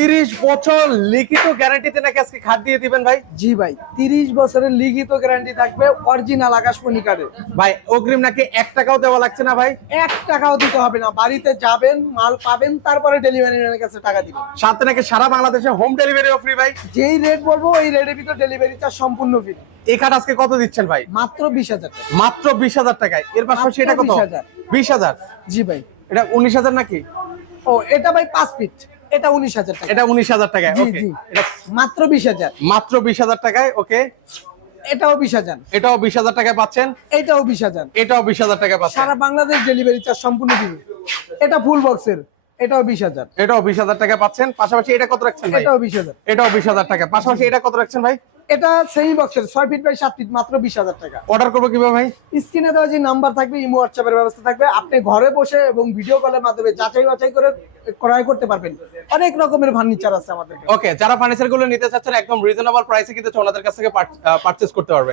তিরিশ বছর লিখিত গ্যারান্টিতে নাকি আজকে খাট দিয়ে দিবেন ভাই? জি ভাই তিরিশ বছরের লিখিত গ্যারান্টি থাকবে অরিজিনাল আকাশমণি কার্ডের ভাই অগ্রিম নাকি এক টাকাও দেওয়া লাগছে না ভাই? এক টাকাও দিতে হবে না বাড়িতে যাবেন মাল পাবেন তারপরে ডেলিভারি ম্যানের কাছে টাকা দিবেন। সাথে নাকি সারা বাংলাদেশে হোম ডেলিভারিও ফ্রি ভাই? যেই রেট বলব ওই রেটের ভিতর ডেলিভারি চার্জ সম্পূর্ণ ফ্রি এই খাট আজকে কত দিচ্ছেন ভাই? মাত্র বিশ হাজার টাকা। মাত্র বিশ হাজার টাকায়। এর পাশাপাশি এটা কত? মাত্র 20,000 বিশ হাজার? জি ভাই। এটা উনিশ হাজার নাকি? ও এটা ভাই পাঁচ ফিট এটা উনিশ হাজার টাকা। এটা উনিশ হাজার টাকায় ওকে মাত্র বিশ হাজার। মাত্র বিশ হাজার টাকায় ওকে এটাও বিশ হাজার। এটাও বিশ হাজার টাকায় পাচ্ছেন? এটাও বিশ হাজার। এটাও বিশ হাজার টাকায় পাচ্ছেন। সারা বাংলাদেশ ডেলিভারি চার্জ সম্পূর্ণ দিবে এটা ফুল বক্সের এটাও বিশ হাজার। এটাও বিশ হাজার টাকা পাচ্ছেন। পাশাপাশি এটা কত রাখছেন এটাও বিশ হাজার। এটাও বিশ হাজার টাকা পাশাপাশি এটা কত রাখছেন ভাই? এটা সেই বক্সের ছয় ফিট বাই সাত ফিট মাত্র বিশ হাজার টাকা। অর্ডার করব কীভাবে ভাই? স্ক্রিনে দেওয়া যে নাম্বার থাকবে ইমো হোয়াটসঅ্যাপের ব্যবস্থা থাকবে। আপনি ঘরে বসে এবং ভিডিও কলের মাধ্যমে যাচাই বাছাই করে ক্রয় করতে পারবেন। অনেক রকমের ফার্নিচার আছে আমাদের ওকে যারা ফার্নিচারগুলো নিতে চাচ্ছেন একদম রিজনেবল প্রাইসে কিন্তু ওনাদের কাছ থেকে পারচেস করতে পারবে।